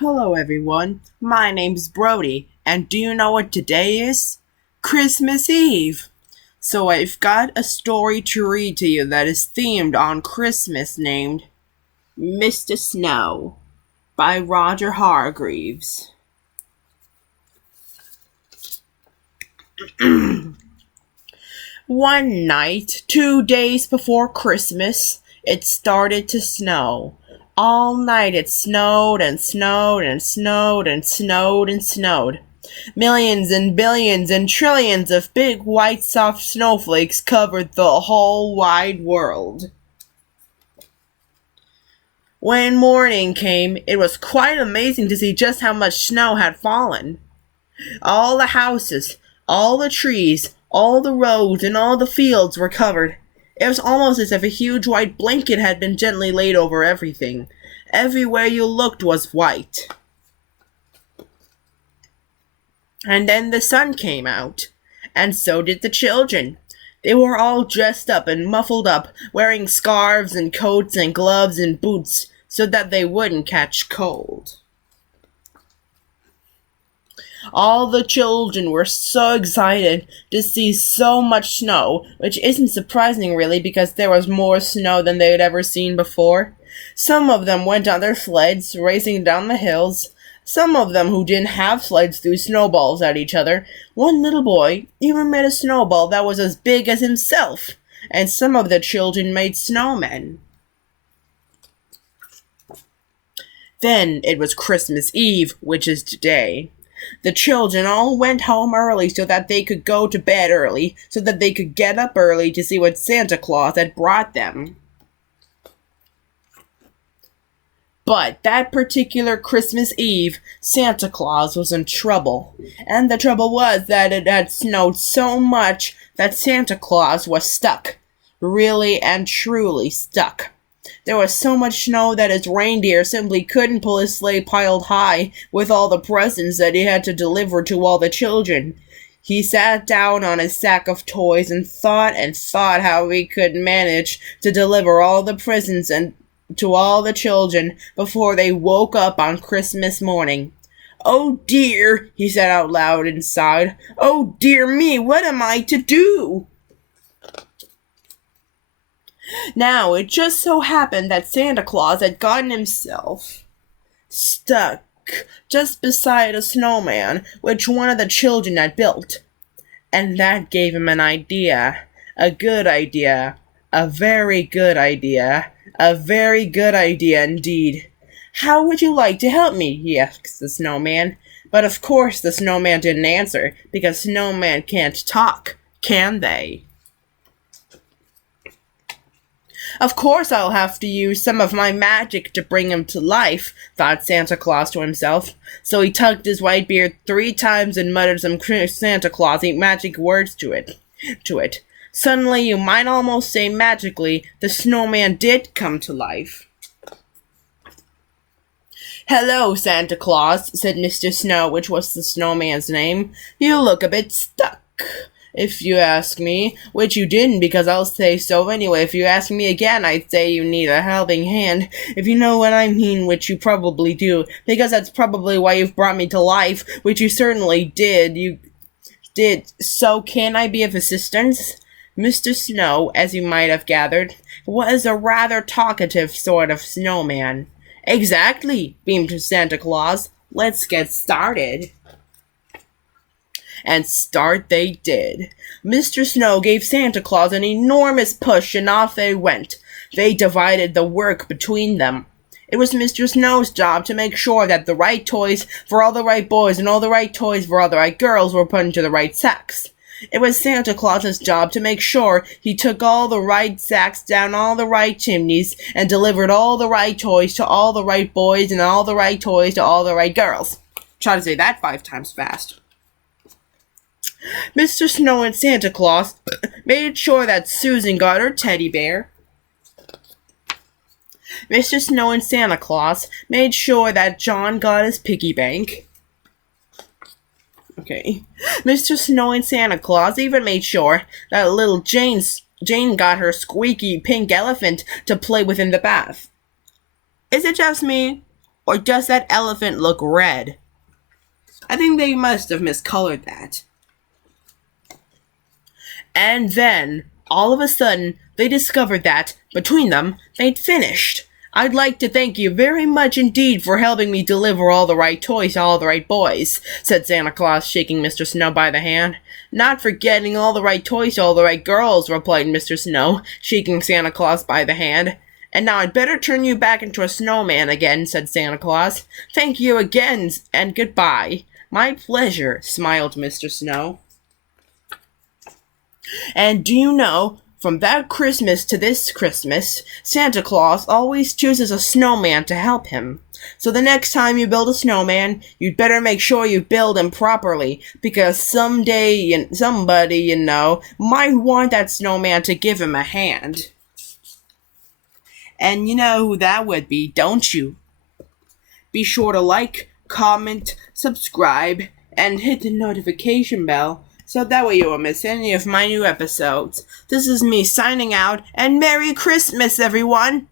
Hello everyone, my name's Brody, and do you know what today is? Christmas Eve! So I've got a story to read to you that is themed on Christmas named Mr. Snow by Roger Hargreaves. One night, 2 days before Christmas, it started to snow. All night it snowed and snowed and snowed and snowed and snowed. Millions and billions and trillions of big white soft snowflakes covered the whole wide world. When morning came, it was quite amazing to see just how much snow had fallen. All the houses, all the trees, all the roads, and all the fields were covered. It was almost as if a huge white blanket had been gently laid over everything. Everywhere you looked was white. And then the sun came out, and so did the children. They were all dressed up and muffled up, wearing scarves and coats and gloves and boots, so that they wouldn't catch cold. All the children were so excited to see so much snow, which isn't surprising really because there was more snow than they had ever seen before. Some of them went on their sleds, racing down the hills. Some of them who didn't have sleds threw snowballs at each other. One little boy even made a snowball that was as big as himself. And some of the children made snowmen. Then it was Christmas Eve, which is today. The children all went home early so that they could go to bed early, so that they could get up early to see what Santa Claus had brought them. But that particular Christmas Eve, Santa Claus was in trouble. And the trouble was that it had snowed so much that Santa Claus was stuck. Really and truly stuck. There was so much snow that his reindeer simply couldn't pull his sleigh piled high with all the presents that he had to deliver to all the children. He sat down on his sack of toys and thought how he could manage to deliver all the presents and to all the children before they woke up on Christmas morning. "Oh dear," he said out loud inside. "Oh dear me, what am I to do?" Now, it just so happened that Santa Claus had gotten himself stuck just beside a snowman which one of the children had built. And that gave him an idea. A good idea. A very good idea. A very good idea indeed. "How would you like to help me?" he asked the snowman. But of course the snowman didn't answer, because snowmen can't talk, can they? "Of course I'll have to use some of my magic to bring him to life," thought Santa Claus to himself. So he tugged his white beard 3 times and muttered some Santa Claus-y magic words to it. Suddenly, you might almost say magically, the snowman did come to life. "Hello, Santa Claus," said Mr. Snow, which was the snowman's name. "You look a bit stuck, if you ask me, which you didn't, because I'll say so anyway. If you ask me again, I'd say you need a helping hand, if you know what I mean, which you probably do, because that's probably why you've brought me to life, which you certainly did. You did. So can I be of assistance?" Mr. Snow, as you might have gathered, was a rather talkative sort of snowman. "Exactly," beamed Santa Claus. "Let's get started." And start they did. Mr. Snow gave Santa Claus an enormous push, and off they went. They divided the work between them. It was Mr. Snow's job to make sure that the right toys for all the right boys and all the right toys for all the right girls were put into the right sacks. It was Santa Claus's job to make sure he took all the right sacks down all the right chimneys and delivered all the right toys to all the right boys and all the right toys to all the right girls. Try to say that 5 times fast. Mr. Snow and Santa Claus made sure that Susan got her teddy bear. Mr. Snow and Santa Claus made sure that John got his piggy bank. Okay. Mr. Snow and Santa Claus even made sure that little Jane got her squeaky pink elephant to play with in the bath. Is it just me? Or does that elephant look red? I think they must have miscolored that. And then, all of a sudden, they discovered that, between them, they'd finished. I'd like to thank you very much indeed for helping me deliver all the right toys to all the right boys, said Santa Claus, shaking Mr. Snow by the hand. Not for getting all the right toys to all the right girls, replied Mr. Snow, shaking Santa Claus by the hand. And now I'd better turn you back into a snowman again, said Santa Claus. Thank you again, and goodbye. My pleasure, smiled Mr. Snow. And do you know, from that Christmas to this Christmas, Santa Claus always chooses a snowman to help him. So the next time you build a snowman, you'd better make sure you build him properly, because someday somebody, might want that snowman to give him a hand. And you know who that would be, don't you? Be sure to like, comment, subscribe, and hit the notification bell, so that way you won't miss any of my new episodes. This is me signing out, and Merry Christmas, everyone!